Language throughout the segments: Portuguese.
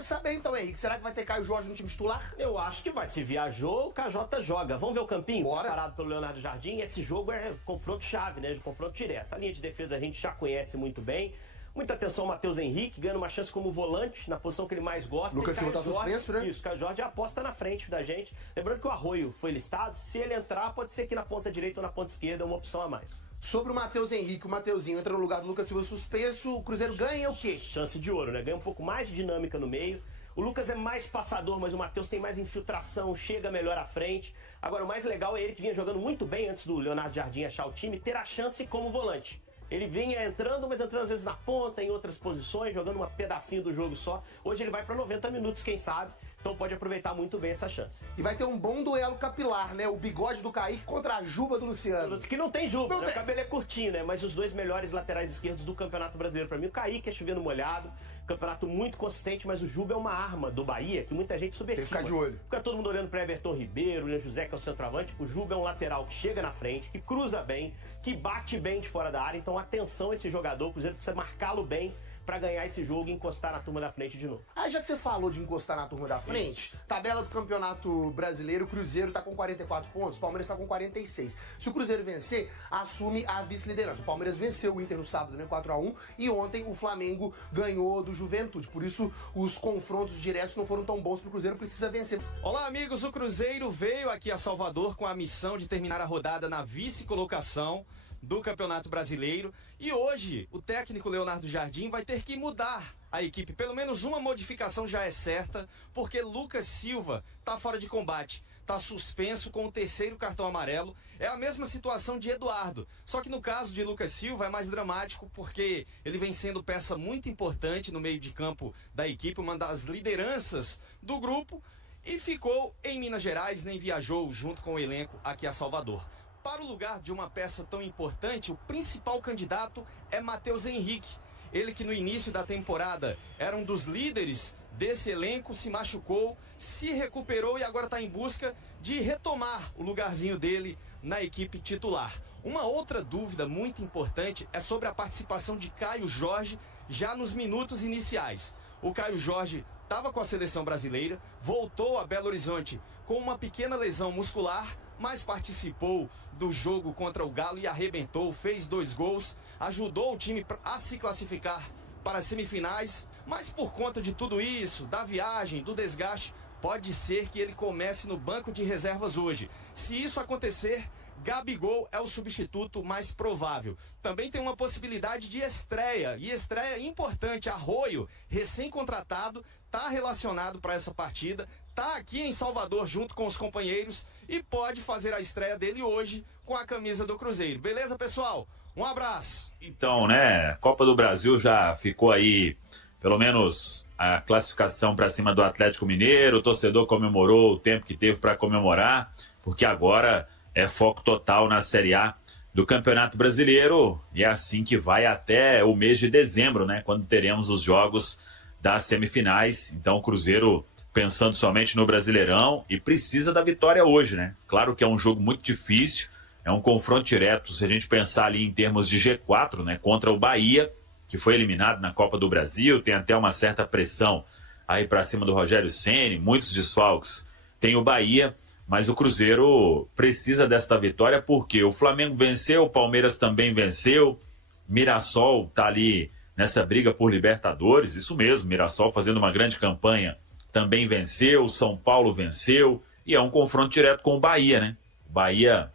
saber então, Henrique, será que vai ter Caio Jorge no time titular? Eu acho que vai. Se viajou, o KJ joga. Vamos ver o campinho? Bora. Parado pelo Leonardo Jardim. Esse jogo é confronto-chave, né? De confronto direto. A linha de defesa a gente já conhece muito bem. Muita atenção, Matheus Henrique, ganhando uma chance como volante, na posição que ele mais gosta. Lucas Silva tá suspenso, né? Isso, Caio Jorge aposta na frente da gente. Lembrando que o Arroio foi listado, se ele entrar, pode ser que na ponta direita ou na ponta esquerda é uma opção a mais. Sobre o Matheus Henrique, o Mateuzinho entra no lugar do Lucas Silva suspenso, o Cruzeiro ganha o quê? Chance de ouro, né? Ganha um pouco mais de dinâmica no meio. O Lucas é mais passador, mas o Matheus tem mais infiltração, chega melhor à frente. Agora, o mais legal é ele que vinha jogando muito bem antes do Leonardo Jardim achar o time, ter a chance como volante. Ele vinha entrando, mas entrando às vezes na ponta, em outras posições, jogando um pedacinho do jogo só. Hoje ele vai para 90 minutos, quem sabe. Então pode aproveitar muito bem essa chance. E vai ter um bom duelo capilar, né? O bigode do Kaique contra a juba do Luciano. Que não tem juba, Não né? tem. O cabelo é curtinho, né? Mas os dois melhores laterais esquerdos do Campeonato Brasileiro para mim. O Kaique é chovendo molhado, campeonato muito consistente, mas o Juba é uma arma do Bahia que muita gente subestima. Tem que ficar de olho. Fica todo mundo olhando para Everton Ribeiro, William José, que é o centroavante. O Juba é um lateral que chega na frente, que cruza bem, que bate bem de fora da área. Então atenção a esse jogador, o Cruzeiro precisa marcá-lo bem para ganhar esse jogo e encostar na turma da frente de novo. Ah, já que você falou de encostar na turma da frente, tabela do Campeonato Brasileiro, o Cruzeiro tá com 44 pontos, o Palmeiras tá com 46. Se o Cruzeiro vencer, assume a vice-liderança. O Palmeiras venceu o Inter no sábado, né, 4-1, e ontem o Flamengo ganhou do Juventude. Por isso, os confrontos diretos não foram tão bons pro Cruzeiro, precisa vencer. Olá, amigos, o Cruzeiro veio aqui a Salvador com a missão de terminar a rodada na vice-colocação do Campeonato Brasileiro. E hoje, o técnico Leonardo Jardim vai ter que mudar a equipe. Pelo menos uma modificação já é certa, porque Lucas Silva tá fora de combate. Tá suspenso com o terceiro cartão amarelo. É a mesma situação de Eduardo. Só que no caso de Lucas Silva é mais dramático, porque ele vem sendo peça muito importante no meio de campo da equipe, uma das lideranças do grupo, e ficou em Minas Gerais, nem viajou junto com o elenco aqui a Salvador. Para o lugar de uma peça tão importante, o principal candidato é Matheus Henrique. Ele que no início da temporada era um dos líderes desse elenco, se machucou, se recuperou e agora está em busca de retomar o lugarzinho dele na equipe titular. Uma outra dúvida muito importante é sobre a participação de Caio Jorge já nos minutos iniciais. O Caio Jorge estava com a seleção brasileira, voltou a Belo Horizonte com uma pequena lesão muscular, mas participou do jogo contra o Galo e arrebentou, fez 2 gols, ajudou o time a se classificar para as semifinais, mas por conta de tudo isso, da viagem, do desgaste, pode ser que ele comece no banco de reservas hoje. Se isso acontecer, Gabigol é o substituto mais provável. Também tem uma possibilidade de estreia, e estreia importante. Arroio, recém-contratado, está relacionado para essa partida, está aqui em Salvador junto com os companheiros e pode fazer a estreia dele hoje com a camisa do Cruzeiro. Beleza, pessoal? Um abraço. Então, né, Copa do Brasil já ficou aí, pelo menos a classificação para cima do Atlético Mineiro, o torcedor comemorou o tempo que teve para comemorar, porque agora é foco total na Série A do Campeonato Brasileiro, e é assim que vai até o mês de dezembro, né, quando teremos os jogos das semifinais. Então o Cruzeiro pensando somente no Brasileirão e precisa da vitória hoje, né? Claro que é um jogo muito difícil, é um confronto direto, se a gente pensar ali em termos de G4, né, contra o Bahia, que foi eliminado na Copa do Brasil, tem até uma certa pressão aí para cima do Rogério Ceni, muitos desfalques. Tem o Bahia, mas o Cruzeiro precisa desta vitória porque o Flamengo venceu, o Palmeiras também venceu, Mirassol está ali nessa briga por Libertadores, isso mesmo, Mirassol fazendo uma grande campanha também venceu, São Paulo venceu, e é um confronto direto com o Bahia, né? O Bahia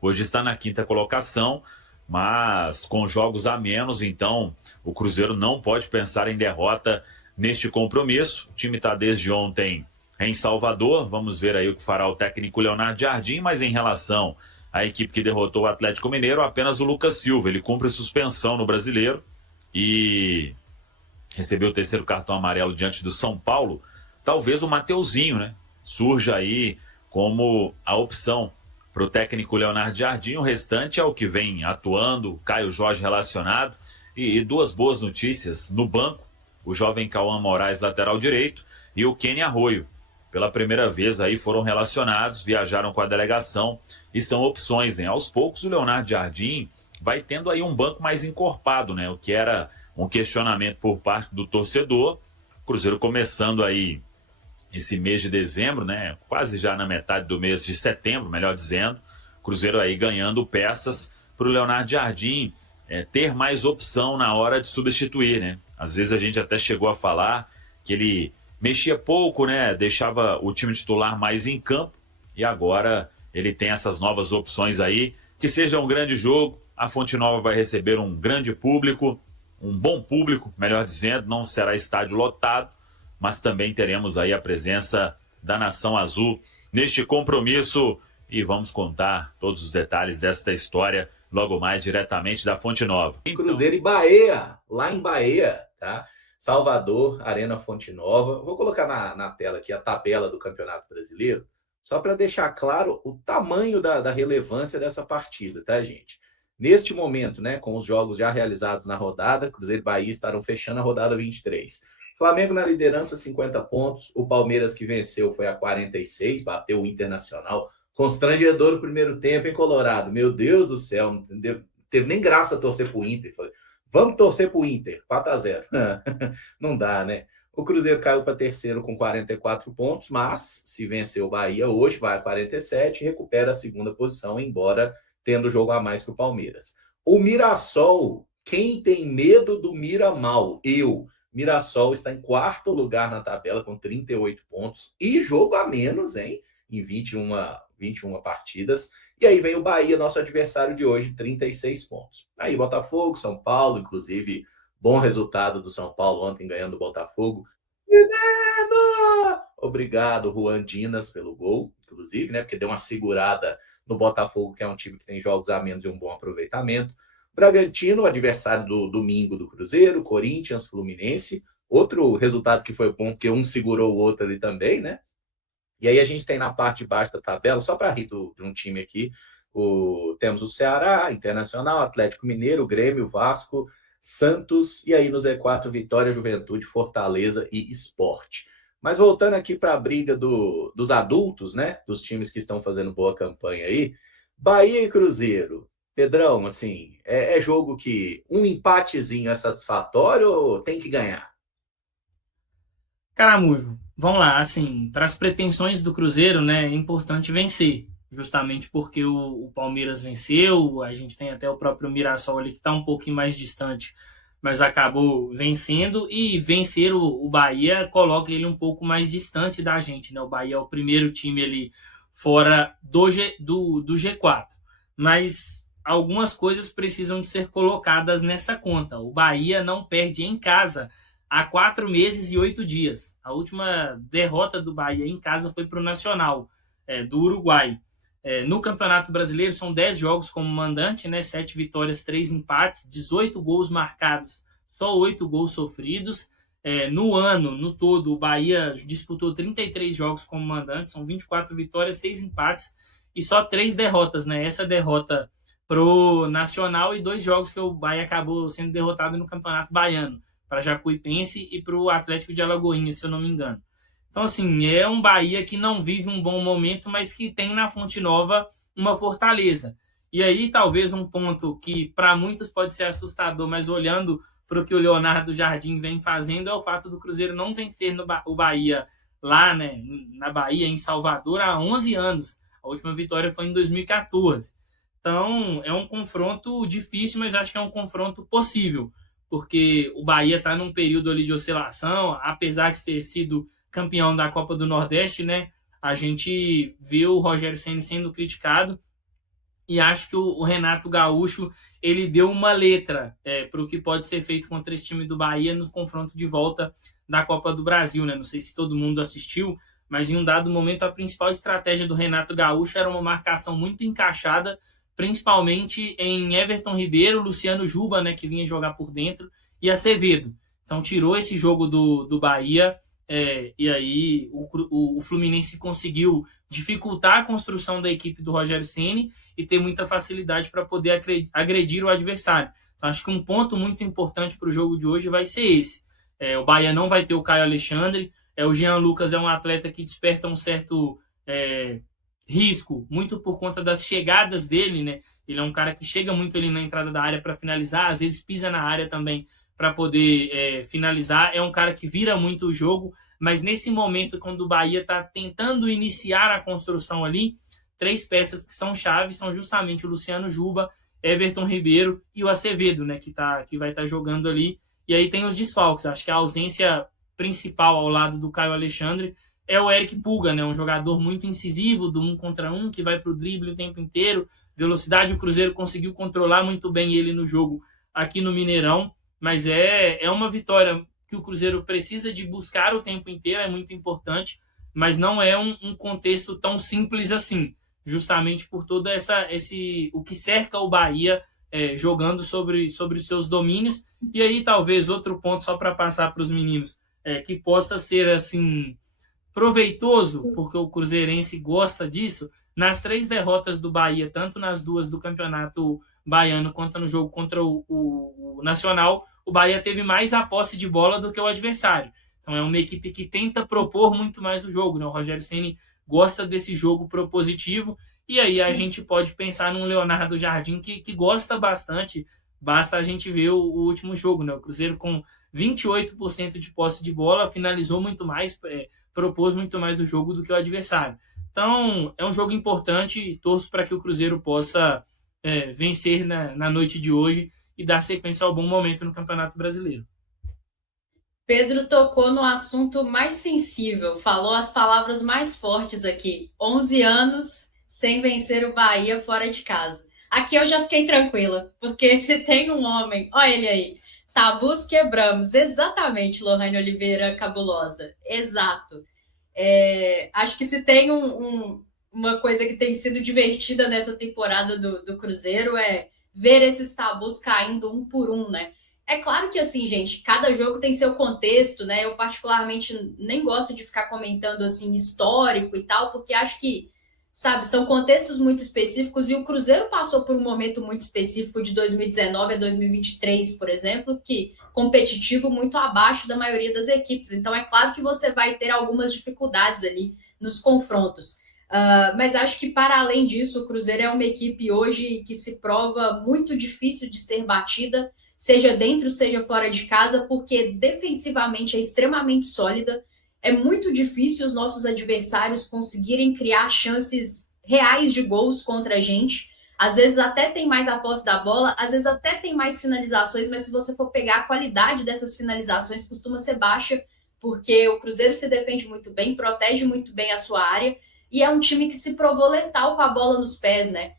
hoje está na 5ª colocação, mas com jogos a menos, então o Cruzeiro não pode pensar em derrota neste compromisso. O time está desde ontem em Salvador, vamos ver aí o que fará o técnico Leonardo Jardim, mas em relação à equipe que derrotou o Atlético Mineiro, apenas o Lucas Silva, ele cumpre suspensão no Brasileiro e recebeu o terceiro cartão amarelo diante do São Paulo. Talvez o Mateuzinho, né, surja aí como a opção para o técnico Leonardo Jardim. O restante é o que vem atuando, Caio Jorge relacionado, e 2 boas notícias no banco, o jovem Cauã Moraes, lateral direito, e o Kenny Arroio. Pela primeira vez aí foram relacionados, viajaram com a delegação e são opções, hein? Aos poucos o Leonardo Jardim vai tendo aí um banco mais encorpado, né? O que era um questionamento por parte do torcedor, Cruzeiro começando aí esse mês de dezembro, né? Quase já na metade do mês de setembro, melhor dizendo. Cruzeiro aí ganhando peças para o Leonardo Jardim ter mais opção na hora de substituir, né? Às vezes a gente até chegou a falar que ele mexia pouco, né? Deixava o time titular mais em campo e agora ele tem essas novas opções aí. Que seja um grande jogo, a Fonte Nova vai receber um grande público, um bom público, melhor dizendo, não será estádio lotado, mas também teremos aí a presença da Nação Azul neste compromisso e vamos contar todos os detalhes desta história logo mais diretamente da Fonte Nova. Então... Cruzeiro e Bahia, lá em Bahia, tá? Salvador, Arena Fonte Nova. Vou colocar na tela aqui a tabela do Campeonato Brasileiro, só para deixar claro o tamanho da relevância dessa partida, tá, gente? Neste momento, né, com os jogos já realizados na rodada, Cruzeiro e Bahia estarão fechando a rodada 23. Flamengo na liderança, 50 pontos. O Palmeiras, que venceu, foi a 46, bateu o Internacional. Constrangedor no primeiro tempo em Colorado. Meu Deus do céu, não teve nem graça torcer pro Inter. Falei, vamos torcer pro Inter, 4-0. Não dá, né? O Cruzeiro caiu para terceiro com 44 pontos, mas se vencer o Bahia hoje, vai a 47 e recupera a segunda posição, embora tendo jogo a mais que o Palmeiras. O Mirassol, quem tem medo do Miramal? Eu. Mirassol está em quarto lugar na tabela com 38 pontos e jogo a menos, hein? Em 21 partidas. E aí vem o Bahia, nosso adversário de hoje, 36 pontos. Aí Botafogo, São Paulo, inclusive, bom resultado do São Paulo ontem ganhando o Botafogo. Menino! Obrigado, Juan Dinas, pelo gol, inclusive, né? Porque deu uma segurada no Botafogo, que é um time que tem jogos a menos e um bom aproveitamento. Bragantino, adversário do domingo do Cruzeiro, Corinthians, Fluminense. Outro resultado que foi bom, porque um segurou o outro ali também, né? E aí a gente tem na parte de baixo da tabela, só para rir de um time aqui, temos o Ceará, Internacional, Atlético Mineiro, Grêmio, Vasco, Santos, e aí no Z4, Vitória, Juventude, Fortaleza e Sport. Mas voltando aqui para a briga dos adultos, né? Dos times que estão fazendo boa campanha aí, Bahia e Cruzeiro. Pedrão, assim, é jogo que um empatezinho é satisfatório ou tem que ganhar? Caramujo, vamos lá, assim, para as pretensões do Cruzeiro, né, é importante vencer, justamente porque o Palmeiras venceu, a gente tem até o próprio Mirassol ali que está um pouquinho mais distante, mas acabou vencendo, e vencer o Bahia coloca ele um pouco mais distante da gente, né, o Bahia é o primeiro time ali fora do G4, mas algumas coisas precisam de ser colocadas nessa conta. O Bahia não perde em casa há 4 meses e 8 dias. A última derrota do Bahia em casa foi para o Nacional, do Uruguai. No Campeonato Brasileiro são 10 jogos como mandante, né? 7 vitórias, 3 empates, 18 gols marcados, só 8 gols sofridos. No ano, no todo, o Bahia disputou 33 jogos como mandante, são 24 vitórias, 6 empates e só 3 derrotas, né? Essa derrota pro Nacional e 2 jogos que o Bahia acabou sendo derrotado no Campeonato Baiano, para Jacuipense e para o Atlético de Alagoinhas, se eu não me engano. Então, assim, é um Bahia que não vive um bom momento, mas que tem na Fonte Nova uma fortaleza. E aí, talvez um ponto que para muitos pode ser assustador, mas olhando para o que o Leonardo Jardim vem fazendo, é o fato do Cruzeiro não vencer o Bahia lá, né, na Bahia, em Salvador, há 11 anos. A última vitória foi em 2014. Então, é um confronto difícil, mas acho que é um confronto possível, porque o Bahia está num período ali de oscilação, apesar de ter sido campeão da Copa do Nordeste, né? A gente viu o Rogério Ceni sendo criticado e acho que o Renato Gaúcho ele deu uma letra para o que pode ser feito contra esse time do Bahia no confronto de volta da Copa do Brasil, né? Não sei se todo mundo assistiu, mas em um dado momento a principal estratégia do Renato Gaúcho era uma marcação muito encaixada, principalmente em Everton Ribeiro, Luciano Juba, né, que vinha jogar por dentro, e Acevedo. Então tirou esse jogo do Bahia, e aí o Fluminense conseguiu dificultar a construção da equipe do Rogério Ceni e ter muita facilidade para poder agredir o adversário. Então acho que um ponto muito importante para o jogo de hoje vai ser esse. O Bahia não vai ter o Caio Alexandre, o Jean Lucas é um atleta que desperta um certo risco, muito por conta das chegadas dele, né? Ele é um cara que chega muito ali na entrada da área para finalizar, às vezes pisa na área também para poder finalizar. É um cara que vira muito o jogo, mas nesse momento, quando o Bahia está tentando iniciar a construção ali, 3 peças que são chaves são justamente o Luciano Juba, Everton Ribeiro e o Acevedo, né, que vai estar jogando ali. E aí tem os desfalques. Acho que a ausência principal ao lado do Caio Alexandre é o Eric Pulga, né, um jogador muito incisivo, do 1 contra 1, que vai para o drible o tempo inteiro. Velocidade, o Cruzeiro conseguiu controlar muito bem ele no jogo aqui no Mineirão, mas é uma vitória que o Cruzeiro precisa de buscar o tempo inteiro, é muito importante, mas não é um contexto tão simples assim, justamente por todo o que cerca o Bahia jogando sobre os seus domínios. E aí talvez outro ponto, só para passar para os meninos, que possa ser assim proveitoso, porque o cruzeirense gosta disso, nas 3 derrotas do Bahia, tanto nas 2 do Campeonato Baiano quanto no jogo contra o Nacional, o Bahia teve mais a posse de bola do que o adversário. Então é uma equipe que tenta propor muito mais o jogo, né? O Rogério Ceni gosta desse jogo propositivo, e aí a gente pode pensar num Leonardo Jardim que gosta bastante. Basta a gente ver o último jogo, né? O Cruzeiro com 28% de posse de bola finalizou muito mais, propôs muito mais o jogo do que o adversário. Então é um jogo importante e torço para que o Cruzeiro possa vencer na noite de hoje e dar sequência ao bom momento no Campeonato Brasileiro. Pedro tocou no assunto mais sensível, falou as palavras mais fortes aqui. 11 anos sem vencer o Bahia fora de casa. Aqui eu já fiquei tranquila, porque se tem um homem, olha ele aí, tabus quebramos, exatamente, Lohane Oliveira Cabulosa, exato. Acho que se tem uma coisa que tem sido divertida nessa temporada do Cruzeiro é ver esses tabus caindo um por um, né? É claro que, assim, gente, cada jogo tem seu contexto, né? Eu, particularmente, nem gosto de ficar comentando, assim, histórico e tal, porque acho que, sabe, são contextos muito específicos e o Cruzeiro passou por um momento muito específico de 2019 a 2023, por exemplo, que competitivo muito abaixo da maioria das equipes. Então, é claro que você vai ter algumas dificuldades ali nos confrontos. Mas acho que, para além disso, o Cruzeiro é uma equipe hoje que se prova muito difícil de ser batida, seja dentro, seja fora de casa, porque defensivamente é extremamente sólida. É muito difícil os nossos adversários conseguirem criar chances reais de gols contra a gente. Às vezes até tem mais a posse da bola, às vezes até tem mais finalizações, mas se você for pegar a qualidade dessas finalizações, costuma ser baixa, porque o Cruzeiro se defende muito bem, protege muito bem a sua área, e é um time que se provou letal com a bola nos pés, né?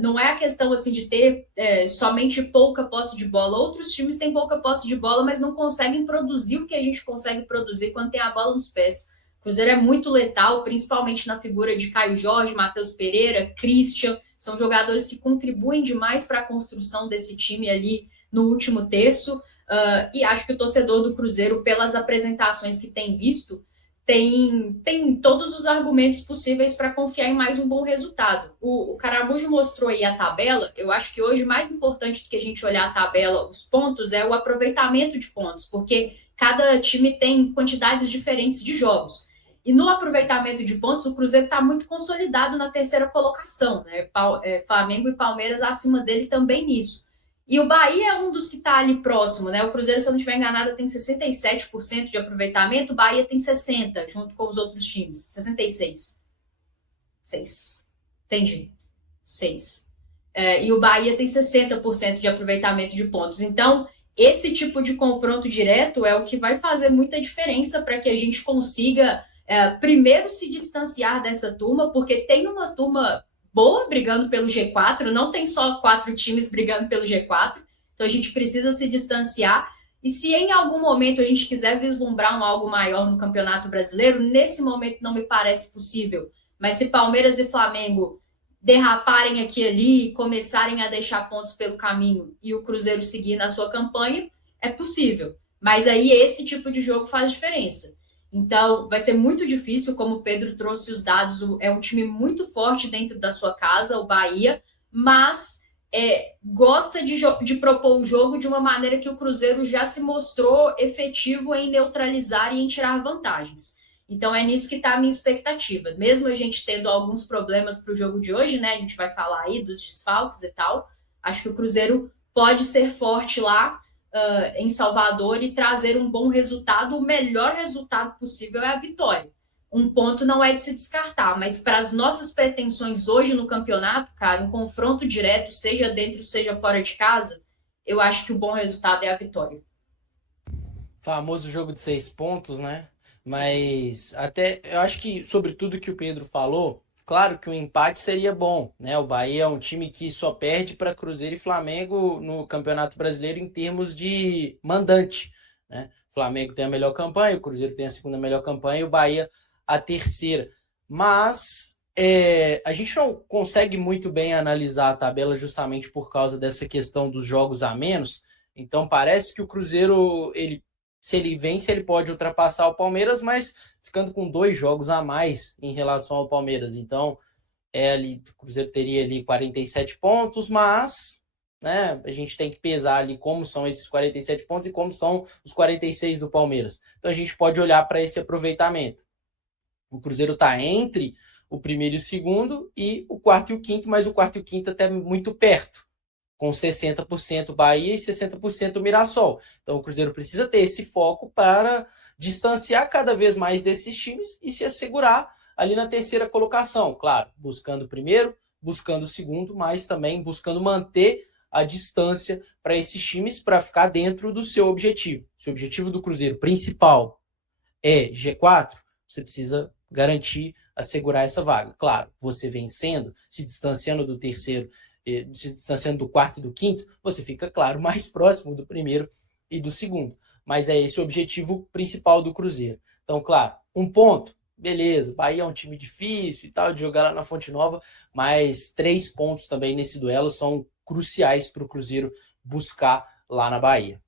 Não é a questão assim de ter somente pouca posse de bola. Outros times têm pouca posse de bola, mas não conseguem produzir o que a gente consegue produzir quando tem a bola nos pés. O Cruzeiro é muito letal, principalmente na figura de Caio Jorge, Matheus Pereira, Christian. São jogadores que contribuem demais para a construção desse time ali no último terço. E acho que o torcedor do Cruzeiro, pelas apresentações que tem visto, tem todos os argumentos possíveis para confiar em mais um bom resultado. O Caramujo mostrou aí a tabela. Eu acho que hoje mais importante do que a gente olhar a tabela, os pontos, é o aproveitamento de pontos, porque cada time tem quantidades diferentes de jogos. E no aproveitamento de pontos, o Cruzeiro está muito consolidado na 3ª colocação, né? Flamengo e Palmeiras acima dele também nisso. E o Bahia é um dos que está ali próximo, né? O Cruzeiro, se eu não estiver enganada, tem 67% de aproveitamento, o Bahia tem 60%, junto com os outros times. 66%. 6. Entendi. 6. E o Bahia tem 60% de aproveitamento de pontos. Então, esse tipo de confronto direto é o que vai fazer muita diferença para que a gente consiga, primeiro, se distanciar dessa turma, porque tem uma turma boa brigando pelo G4, não tem só 4 times brigando pelo G4, então a gente precisa se distanciar, e se em algum momento a gente quiser vislumbrar algo maior no Campeonato Brasileiro, nesse momento não me parece possível, mas se Palmeiras e Flamengo derraparem aqui e ali e começarem a deixar pontos pelo caminho e o Cruzeiro seguir na sua campanha, é possível, mas aí esse tipo de jogo faz diferença. Então, vai ser muito difícil, como o Pedro trouxe os dados, é um time muito forte dentro da sua casa, o Bahia, mas gosta de propor o jogo de uma maneira que o Cruzeiro já se mostrou efetivo em neutralizar e em tirar vantagens. Então, é nisso que está a minha expectativa. Mesmo a gente tendo alguns problemas para o jogo de hoje, né? A gente vai falar aí dos desfalques e tal. Acho que o Cruzeiro pode ser forte lá, em Salvador e trazer um bom resultado. O melhor resultado possível é a vitória. Um ponto não é de se descartar, mas para as nossas pretensões hoje no campeonato, cara, um confronto direto, seja dentro, seja fora de casa, eu acho que o bom resultado é a vitória. Famoso jogo de 6 pontos, né? Mas até eu acho que sobre tudo que o Pedro falou, claro que o empate seria bom, né? O Bahia é um time que só perde para Cruzeiro e Flamengo no Campeonato Brasileiro em termos de mandante, né? O Flamengo tem a melhor campanha, o Cruzeiro tem a segunda melhor campanha e o Bahia a terceira. Mas a gente não consegue muito bem analisar a tabela justamente por causa dessa questão dos jogos a menos. Então parece que o Cruzeiro, se ele vence, ele pode ultrapassar o Palmeiras, mas ficando com 2 jogos a mais em relação ao Palmeiras. Então, o Cruzeiro teria ali 47 pontos, mas, né, a gente tem que pesar ali como são esses 47 pontos e como são os 46 do Palmeiras. Então, a gente pode olhar para esse aproveitamento. O Cruzeiro está entre o primeiro e o segundo e o quarto e o quinto, mas o quarto e o quinto até muito perto, com 60% Bahia e 60% Mirassol. Então o Cruzeiro precisa ter esse foco para distanciar cada vez mais desses times e se assegurar ali na terceira colocação. Claro, buscando o primeiro, buscando o segundo, mas também buscando manter a distância para esses times para ficar dentro do seu objetivo. Se o objetivo do Cruzeiro principal é G4, você precisa garantir, assegurar essa vaga. Claro, você vencendo, se distanciando do terceiro, se distanciando do quarto e do quinto, você fica, claro, mais próximo do primeiro e do segundo. Mas é esse o objetivo principal do Cruzeiro. Então, claro, 1 ponto, beleza. Bahia é um time difícil e tal, de jogar lá na Fonte Nova, mas 3 pontos também nesse duelo são cruciais para o Cruzeiro buscar lá na Bahia.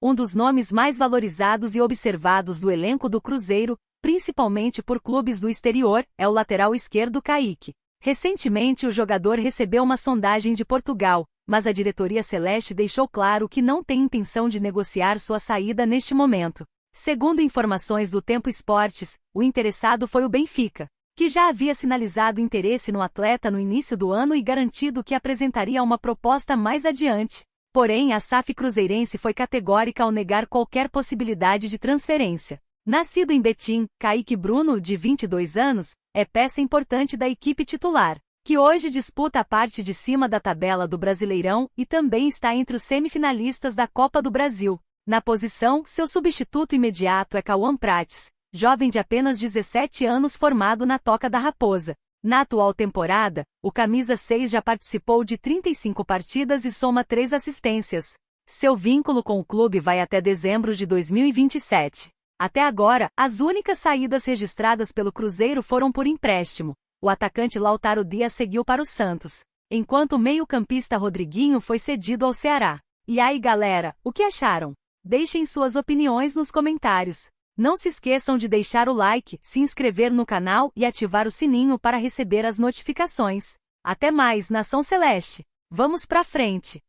Um dos nomes mais valorizados e observados do elenco do Cruzeiro, principalmente por clubes do exterior, é o lateral esquerdo Kaique. Recentemente o jogador recebeu uma sondagem de Portugal, mas a diretoria celeste deixou claro que não tem intenção de negociar sua saída neste momento. Segundo informações do Tempo Esportes, o interessado foi o Benfica, que já havia sinalizado interesse no atleta no início do ano e garantido que apresentaria uma proposta mais adiante. Porém, a SAF cruzeirense foi categórica ao negar qualquer possibilidade de transferência. Nascido em Betim, Kaique Bruno, de 22 anos, é peça importante da equipe titular, que hoje disputa a parte de cima da tabela do Brasileirão e também está entre os semifinalistas da Copa do Brasil. Na posição, seu substituto imediato é Cauã Prates, jovem de apenas 17 anos formado na Toca da Raposa. Na atual temporada, o camisa 6 já participou de 35 partidas e soma 3 assistências. Seu vínculo com o clube vai até dezembro de 2027. Até agora, as únicas saídas registradas pelo Cruzeiro foram por empréstimo. O atacante Lautaro Dias seguiu para o Santos, enquanto o meio-campista Rodriguinho foi cedido ao Ceará. E aí, galera, o que acharam? Deixem suas opiniões nos comentários. Não se esqueçam de deixar o like, se inscrever no canal e ativar o sininho para receber as notificações. Até mais, Nação Celeste! Vamos pra frente!